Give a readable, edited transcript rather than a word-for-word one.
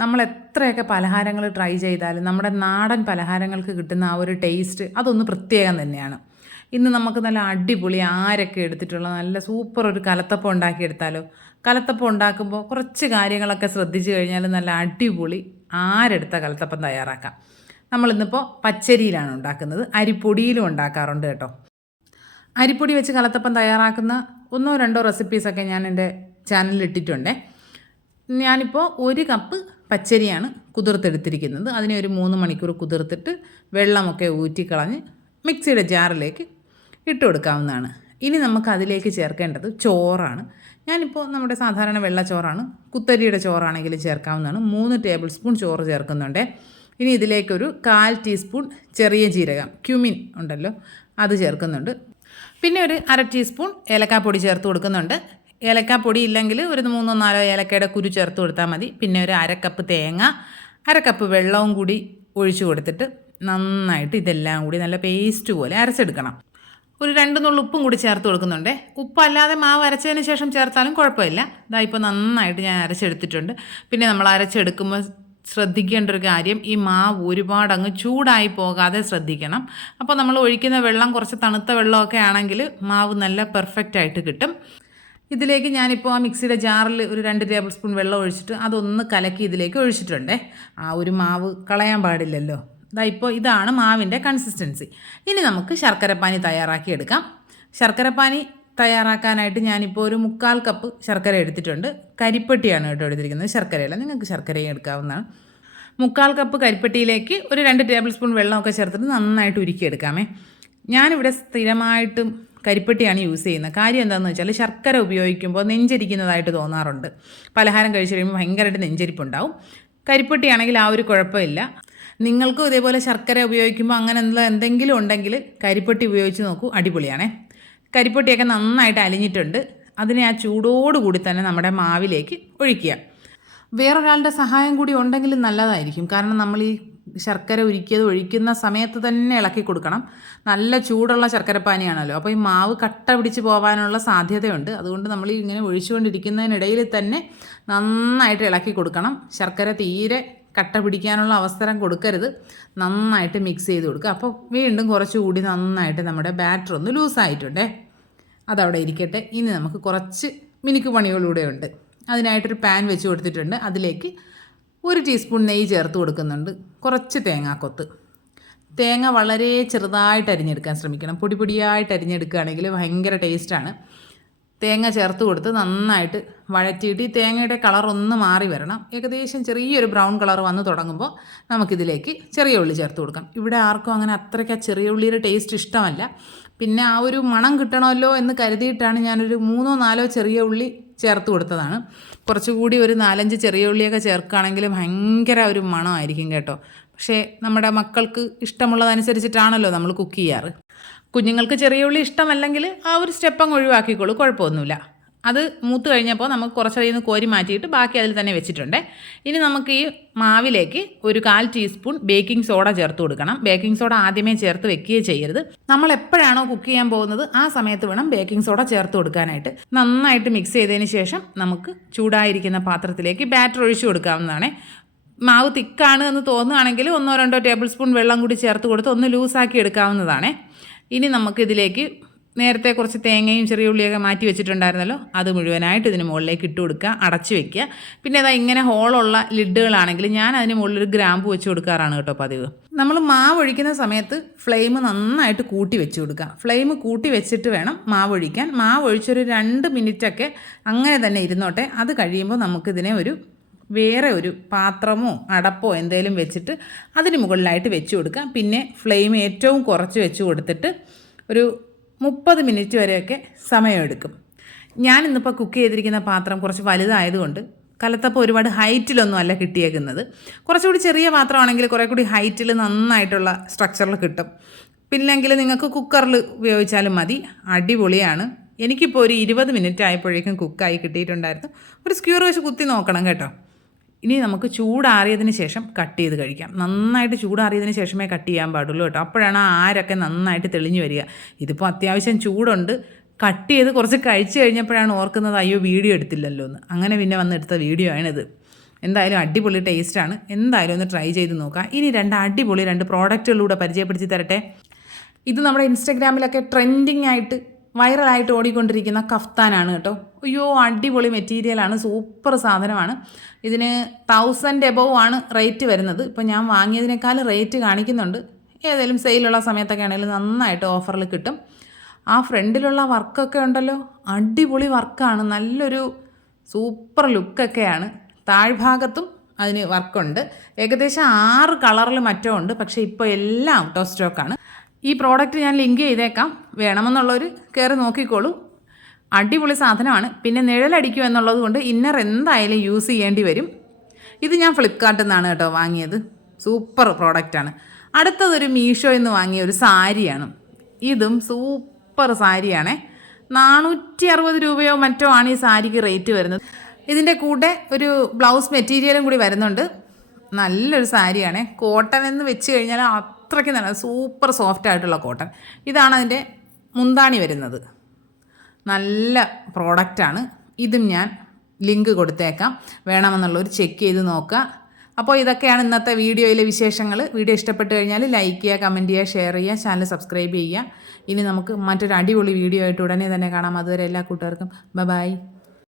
നമ്മൾ എത്രയൊക്കെ പലഹാരങ്ങൾ ട്രൈ ചെയ്താലും നമ്മുടെ നാടൻ പലഹാരങ്ങൾക്ക് കിട്ടുന്ന ആ ഒരു ടേസ്റ്റ് അതൊന്ന് പ്രത്യേകം തന്നെയാണ്. ഇന്ന് നമുക്ക് നല്ല അടിപൊളി ആരൊക്കെ എടുത്തിട്ടുള്ള നല്ല സൂപ്പർ ഒരു കലത്തപ്പം ഉണ്ടാക്കിയെടുത്താലോ? കലത്തപ്പം ഉണ്ടാക്കുമ്പോൾ കുറച്ച് കാര്യങ്ങളൊക്കെ ശ്രദ്ധിച്ചു കഴിഞ്ഞാൽ നല്ല അടിപൊളി ആരെടുത്ത കലത്തപ്പം തയ്യാറാക്കാം. നമ്മളിന്നിപ്പോൾ പച്ചരിയിലാണ് ഉണ്ടാക്കുന്നത്, അരിപ്പൊടിയിലും ഉണ്ടാക്കാറുണ്ട് കേട്ടോ. അരിപ്പൊടി വെച്ച് കലത്തപ്പം തയ്യാറാക്കുന്ന ഒന്നോ രണ്ടോ റെസിപ്പീസൊക്കെ ഞാൻ എൻ്റെ ചാനലിൽ ഇട്ടിട്ടുണ്ടേ. ഞാനിപ്പോൾ 1 കപ്പ് പച്ചരിയാണ് കുതിർത്തെടുത്തിരിക്കുന്നത്. അതിനെ ഒരു 3 മണിക്കൂർ കുതിർത്തിട്ട് വെള്ളമൊക്കെ ഊറ്റിക്കളഞ്ഞ് മിക്സിയുടെ ജാറിലേക്ക് ഇട്ട് കൊടുക്കാവുന്നതാണ്. ഇനി നമുക്ക് അതിലേക്ക് ചേർക്കേണ്ടത് ചോറാണ്. ഞാനിപ്പോൾ നമ്മുടെ സാധാരണ വെള്ളച്ചോറാണ്, കുത്തരിയുടെ ചോറാണെങ്കിലും ചേർക്കാവുന്നതാണ്. 3 ടേബിൾ സ്പൂൺ ചോറ് ചേർക്കുന്നുണ്ട്. ഇനി ഇതിലേക്കൊരു 1/4 ടീസ്പൂൺ ചെറിയ ജീരകം, ക്യുമിൻ ഉണ്ടല്ലോ, അത് ചേർക്കുന്നുണ്ട്. പിന്നെ ഒരു 1/2 ടീസ്പൂൺ ഏലക്കാപ്പൊടി ചേർത്ത് കൊടുക്കുന്നുണ്ട്. ഏലക്കാപ്പൊടി ഇല്ലെങ്കിൽ ഒരു 3-4 ഏലക്കയുടെ കുരു ചേർത്ത് കൊടുത്താൽ മതി. പിന്നെ ഒരു 1/2 കപ്പ് തേങ്ങ, 1/2 കപ്പ് വെള്ളവും കൂടി ഒഴിച്ചു കൊടുത്തിട്ട് നന്നായിട്ട് ഇതെല്ലാം കൂടി നല്ല പേസ്റ്റ് പോലെ അരച്ചെടുക്കണം. ഒരു 2 നുള്ളു ഉപ്പും കൂടി ചേർത്ത് കൊടുക്കുന്നുണ്ട്. ഉപ്പല്ലാതെ മാവ് അരച്ചതിന് ശേഷം ചേർത്താലും കുഴപ്പമില്ല. ഇതാ ഇപ്പോൾ നന്നായിട്ട് ഞാൻ അരച്ചെടുത്തിട്ടുണ്ട്. പിന്നെ നമ്മൾ അരച്ചെടുക്കുമ്പോൾ ശ്രദ്ധിക്കേണ്ട ഒരു കാര്യം, ഈ മാവ് ഒരുപാട് അങ്ങ് ചൂടായി പോകാതെ ശ്രദ്ധിക്കണം. അപ്പോൾ നമ്മൾ ഒഴിക്കുന്ന വെള്ളം കുറച്ച് തണുത്ത വെള്ളമൊക്കെ ആണെങ്കിൽ മാവ് നല്ല പെർഫെക്റ്റ് ആയിട്ട് കിട്ടും. ഇതിലേക്ക് ഞാനിപ്പോൾ ആ മിക്സിയുടെ ജാറിൽ ഒരു 2 ടേബിൾ സ്പൂൺ വെള്ളം ഒഴിച്ചിട്ട് അതൊന്ന് കലക്കി ഇതിലേക്ക് ഒഴിച്ചിട്ടുണ്ട്. ആ ഒരു മാവ് കളയാൻ പാടില്ലല്ലോ. ഇപ്പോൾ ഇതാണ് മാവിൻ്റെ കൺസിസ്റ്റൻസി. ഇനി നമുക്ക് ശർക്കരപ്പാനി തയ്യാറാക്കിയെടുക്കാം. ശർക്കരപ്പാനി തയ്യാറാക്കാനായിട്ട് ഞാനിപ്പോൾ ഒരു 1/4 കപ്പ് ശർക്കര എടുത്തിട്ടുണ്ട്. കരിപ്പെട്ടിയാണ് കേട്ടോ എടുത്തിരിക്കുന്നത്, ശർക്കരയല്ല. നിങ്ങൾക്ക് ശർക്കരയും എടുക്കാവുന്നതാണ്. 1/4 കപ്പ് കരിപ്പെട്ടിയിലേക്ക് ഒരു 2 ടേബിൾ സ്പൂൺ വെള്ളമൊക്കെ ചേർത്തിട്ട് നന്നായിട്ട് ഉരുക്കിയെടുക്കാമേ. ഞാനിവിടെ സ്ഥിരമായിട്ടും കരിപ്പെട്ടിയാണ് യൂസ് ചെയ്യുന്നത്. കാര്യം എന്താണെന്ന് വെച്ചാൽ ശർക്കര ഉപയോഗിക്കുമ്പോൾ നെഞ്ചരിക്കുന്നതായിട്ട് തോന്നാറുണ്ട്. പലഹാരം കഴിച്ച് കഴിയുമ്പോൾ ഭയങ്കരമായിട്ട് നെഞ്ചരിപ്പുണ്ടാവും. കരിപ്പെട്ടിയാണെങ്കിൽ ആ ഒരു കുഴപ്പമില്ല. നിങ്ങൾക്കും ഇതേപോലെ ശർക്കര ഉപയോഗിക്കുമ്പോൾ അങ്ങനെ എന്തെങ്കിലും ഉണ്ടെങ്കിൽ കരിപ്പെട്ടി ഉപയോഗിച്ച് നോക്കൂ, അടിപൊളിയാണേ. കരിപ്പെട്ടിയൊക്കെ നന്നായിട്ട് അലിഞ്ഞിട്ടുണ്ട്. അതിനെ ആ ചൂടോടുകൂടി തന്നെ നമ്മുടെ മാവിലേക്ക് ഒഴിക്കുക. വേറൊരാളുടെ സഹായം കൂടി ഉണ്ടെങ്കിലും നല്ലതായിരിക്കും. കാരണം നമ്മൾ ഈ ശർക്കര ഉരുക്കിയത് ഒഴിക്കുന്ന സമയത്ത് തന്നെ ഇളക്കി കൊടുക്കണം. നല്ല ചൂടുള്ള ശർക്കരപ്പാനിയാണല്ലോ, അപ്പോൾ ഈ മാവ് കട്ട പിടിച്ച് പോകാനുള്ള സാധ്യതയുണ്ട്. അതുകൊണ്ട് നമ്മൾ ഇങ്ങനെ ഒഴിച്ചുകൊണ്ടിരിക്കുന്നതിനിടയിൽ തന്നെ നന്നായിട്ട് ഇളക്കി കൊടുക്കണം. ശർക്കര തീരെ കട്ട പിടിക്കാനുള്ള അവസരം കൊടുക്കരുത്. നന്നായിട്ട് മിക്സ് ചെയ്ത് കൊടുക്കുക. അപ്പോൾ വീണ്ടും കുറച്ചുകൂടി നന്നായിട്ട് നമ്മുടെ ബാറ്റർ ഒന്ന് ലൂസായിട്ടുണ്ടേ. അതവിടെ ഇരിക്കട്ടെ. ഇനി നമുക്ക് കുറച്ച് മിനുക്ക് പണികളൂടെ ഉണ്ട്. അതിനായിട്ടൊരു പാൻ വെച്ച് കൊടുത്തിട്ടുണ്ട്. അതിലേക്ക് 1 ടീസ്പൂൺ നെയ്യ് ചേർത്ത് കൊടുക്കുന്നുണ്ട്. കുറച്ച് തേങ്ങാക്കൊത്ത്. തേങ്ങ വളരെ ചെറുതായിട്ട് അരിഞ്ഞെടുക്കാൻ ശ്രമിക്കണം. പൊടി പൊടിയായിട്ട് അരിഞ്ഞെടുക്കുകയാണെങ്കിൽ ഭയങ്കര ടേസ്റ്റാണ്. തേങ്ങ ചേർത്ത് കൊടുത്ത് നന്നായിട്ട് വഴറ്റിയിട്ട് ഈ തേങ്ങയുടെ കളർ ഒന്ന് മാറി വരണം. ഏകദേശം ചെറിയൊരു ബ്രൗൺ കളർ വന്ന് തുടങ്ങുമ്പോൾ നമുക്കിതിലേക്ക് ചെറിയ ഉള്ളി ചേർത്ത് കൊടുക്കാം. ഇവിടെ ആർക്കും അങ്ങനെ അത്രയ്ക്ക് ആ ചെറിയ ഉള്ളിയുടെ ടേസ്റ്റ് ഇഷ്ടമല്ല. പിന്നെ ആ ഒരു മണം കിട്ടണമല്ലോ എന്ന് കരുതിയിട്ടാണ് ഞാനൊരു 3-4 ചെറിയ ഉള്ളി ചേർത്ത് കൊടുത്തതാണ്. കുറച്ചുകൂടി ഒരു 4-5 ചെറിയ ഉള്ളിയൊക്കെ ചേർക്കുകയാണെങ്കിൽ ഭയങ്കര ഒരു മണമായിരിക്കും കേട്ടോ. പക്ഷേ നമ്മുടെ മക്കൾക്ക് ഇഷ്ടമുള്ളതനുസരിച്ചിട്ടാണല്ലോ നമ്മൾ കുക്ക് ചെയ്യാറ്. കുഞ്ഞുങ്ങൾക്ക് ചെറിയ ഉള്ളി ഇഷ്ടമല്ലെങ്കിൽ ആ ഒരു സ്റ്റെപ്പ് അങ്ങ് ഒഴിവാക്കിക്കോളൂ, കുഴപ്പമൊന്നുമില്ല. അത് മൂത്ത് കഴിഞ്ഞപ്പോൾ നമുക്ക് കുറച്ചതിൽ നിന്ന് കോരി മാറ്റിയിട്ട് ബാക്കി അതിൽ തന്നെ വെച്ചിട്ടുണ്ട്. ഇനി നമുക്ക് ഈ മാവിലേക്ക് ഒരു 1/4 ടീസ്പൂൺ ബേക്കിംഗ് സോഡ ചേർത്ത് കൊടുക്കണം. ബേക്കിംഗ് സോഡ ആദ്യമേ ചേർത്ത് വെക്കുകയേ ചെയ്യരുത്. നമ്മൾ എപ്പോഴാണോ കുക്ക് ചെയ്യാൻ പോകുന്നത് ആ സമയത്ത് വേണം ബേക്കിംഗ് സോഡ ചേർത്ത് കൊടുക്കാനായിട്ട്. നന്നായിട്ട് മിക്സ് ചെയ്തതിന് ശേഷം നമുക്ക് ചൂടായിരിക്കുന്ന പാത്രത്തിലേക്ക് ബാറ്റർ ഒഴിച്ചു കൊടുക്കാവുന്നതാണ്. മാവ് തിക്കാണ് എന്ന് തോന്നുകയാണെങ്കിൽ 1-2 ടേബിൾ സ്പൂൺ വെള്ളം കൂടി ചേർത്ത് കൊടുത്ത് ഒന്ന് ലൂസാക്കി എടുക്കാവുന്നതാണ്. ഇനി നമുക്കിതിലേക്ക് നേരത്തെ കുറച്ച് തേങ്ങയും ചെറിയ ഉള്ളിയൊക്കെ മാറ്റി വെച്ചിട്ടുണ്ടായിരുന്നല്ലോ, അത് മുഴുവനായിട്ട് ഇതിന് മുകളിലേക്ക് ഇട്ട് കൊടുക്കുക, അടച്ച് വെക്കുക. പിന്നെ അതാ ഇങ്ങനെ ഹോളുള്ള ലിഡുകളാണെങ്കിൽ ഞാൻ അതിന് മുകളിലൊരു ഗ്രാമ്പു വെച്ച് കൊടുക്കാറാണ് കേട്ടോ പതിവ്. നമ്മൾ മാവ് ഒഴിക്കുന്ന സമയത്ത് ഫ്ലെയിം നന്നായിട്ട് കൂട്ടി വെച്ച് കൊടുക്കുക. ഫ്ലെയിം കൂട്ടി വെച്ചിട്ട് വേണം മാവ് ഒഴിക്കാൻ. മാവ് ഒഴിച്ചൊരു 2 മിനിറ്റൊക്കെ അങ്ങനെ തന്നെ ഇരുന്നോട്ടെ. അത് കഴിയുമ്പോൾ നമുക്കിതിനെ വേറെ ഒരു പാത്രമോ അടപ്പോ എന്തെങ്കിലും വെച്ചിട്ട് അതിന് മുകളിലായിട്ട് വെച്ച് കൊടുക്കാം. പിന്നെ ഫ്ലെയിം ഏറ്റവും കുറച്ച് വെച്ച് കൊടുത്തിട്ട് ഒരു 30 മിനിറ്റ് വരെയൊക്കെ സമയമെടുക്കും. ഞാനിന്നിപ്പോൾ കുക്ക് ചെയ്തിരിക്കുന്ന പാത്രം കുറച്ച് വലുതായതുകൊണ്ട് കലത്തപ്പോൾ ഒരുപാട് ഹൈറ്റിലൊന്നും അല്ല കിട്ടിയേക്കുന്നത്. കുറച്ചുകൂടി ചെറിയ പാത്രമാണെങ്കിൽ കുറേ കൂടി ഹൈറ്റിൽ നന്നായിട്ടുള്ള സ്ട്രക്ചറിൽ കിട്ടും. പിന്നെങ്കിൽ നിങ്ങൾക്ക് കുക്കറിൽ ഉപയോഗിച്ചാലും മതി, അടിപൊളിയാണ്. എനിക്കിപ്പോൾ ഒരു 20 മിനിറ്റ് ആയപ്പോഴേക്കും കുക്കായി കിട്ടിയിട്ടുണ്ടായിരുന്നു. ഒരു സ്ക്യൂർ വെച്ച് കുത്തി നോക്കണം കേട്ടോ. ഇനി നമുക്ക് ചൂടാറിയതിന് ശേഷം കട്ട് ചെയ്ത് കഴിക്കാം. നന്നായിട്ട് ചൂടാറിയതിന് ശേഷമേ കട്ട് ചെയ്യാൻ പാടുള്ളൂ കേട്ടോ. അപ്പോഴാണ് ആ ആരൊക്കെ നന്നായിട്ട് തെളിഞ്ഞു വരിക. ഇതിപ്പോൾ അത്യാവശ്യം ചൂടുണ്ട്. കട്ട് ചെയ്ത് കുറച്ച് കഴിച്ച് കഴിഞ്ഞപ്പോഴാണ് ഓർക്കുന്നത്, അയ്യോ വീഡിയോ എടുത്തില്ലല്ലോ എന്ന്. അങ്ങനെ പിന്നെ വന്നെടുത്ത വീഡിയോ ആണിത്. എന്തായാലും അടിപൊളി ടേസ്റ്റാണ്. എന്തായാലും ഒന്ന് ട്രൈ ചെയ്ത് നോക്കാം. ഇനി അടിപൊളി 2 പ്രോഡക്റ്റുകളിലൂടെ പരിചയപ്പെടുത്തി തരട്ടെ. ഇത് നമ്മുടെ ഇൻസ്റ്റഗ്രാമിലൊക്കെ ട്രെൻഡിങ് ആയിട്ട് വൈറലായിട്ട് ഓടിക്കൊണ്ടിരിക്കുന്ന കഫ്താനാണ് കേട്ടോ. അയ്യോ അടിപൊളി മെറ്റീരിയലാണ്, സൂപ്പർ സാധനമാണ്. ഇതിന് 1000 എബോവ് ആണ് റേറ്റ് വരുന്നത്. ഇപ്പോൾ ഞാൻ വാങ്ങിയതിനേക്കാൾ റേറ്റ് കാണിക്കുന്നുണ്ട്. ഏതെങ്കിലും സെയിലുള്ള സമയത്തൊക്കെ ആണെങ്കിലും നന്നായിട്ട് ഓഫറിൽ കിട്ടും. ആ ഫ്രണ്ടിലുള്ള വർക്കൊക്കെ ഉണ്ടല്ലോ, അടിപൊളി വർക്കാണ്, നല്ലൊരു സൂപ്പർ ലുക്കൊക്കെയാണ്. താഴ്ഭാഗത്തും അതിന് വർക്കുണ്ട്. ഏകദേശം 6 കളറിൽ മറ്റോ ഉണ്ട്, പക്ഷേ ഇപ്പോൾ എല്ലാം ഔട്ട് ഓഫ് സ്റ്റോക്കാണ്. ഈ പ്രോഡക്റ്റ് ഞാൻ ലിങ്ക് ചെയ്തേക്കാം, വേണമെന്നുള്ളവർ കയറി നോക്കിക്കോളൂ. അടിപൊളി സാധനമാണ്. പിന്നെ നിഴലടിക്കും എന്നുള്ളത് കൊണ്ട് ഇന്നർ എന്തായാലും യൂസ് ചെയ്യേണ്ടി വരും. ഇത് ഞാൻ ഫ്ലിപ്കാർട്ടിൽ നിന്നാണ് കേട്ടോ വാങ്ങിയത്. സൂപ്പർ പ്രോഡക്റ്റാണ്. അടുത്തതൊരു മീഷോയിൽ നിന്ന് വാങ്ങിയ ഒരു സാരിയാണ്. ഇതും സൂപ്പർ സാരിയാണേ. 460 രൂപയോ മറ്റോ ആണ് ഈ സാരിക്ക് റേറ്റ് വരുന്നത്. ഇതിൻ്റെ കൂടെ ഒരു ബ്ലൗസ് മെറ്റീരിയലും കൂടി വരുന്നുണ്ട്. നല്ലൊരു സാരിയാണേ. കോട്ടൺ എന്ന് വെച്ച് കഴിഞ്ഞാൽ അത്രയ്ക്ക് നല്ല സൂപ്പർ സോഫ്റ്റ് ആയിട്ടുള്ള കോട്ടൺ. ഇതാണ് അതിൻ്റെ മുന്താണി വരുന്നത്. നല്ല പ്രോഡക്റ്റാണ്. ഇതും ഞാൻ ലിങ്ക് കൊടുത്തേക്കാം, വേണമെന്നുള്ളവർ ചെക്ക് ചെയ്ത് നോക്കുക. അപ്പോൾ ഇതൊക്കെയാണ് ഇന്നത്തെ വീഡിയോയിലെ വിശേഷങ്ങൾ. വീഡിയോ ഇഷ്ടപ്പെട്ട് കഴിഞ്ഞാൽ ലൈക്ക് ചെയ്യുക, കമൻറ്റ് ചെയ്യുക, ഷെയർ ചെയ്യുക, ചാനൽ സബ്സ്ക്രൈബ് ചെയ്യുക. ഇനി നമുക്ക് മറ്റൊരു അടിപൊളി വീഡിയോ ആയിട്ട് ഉടനെ തന്നെ കാണാം. അതുവരെ എല്ലാ കൂട്ടുകാർക്കും ബൈ.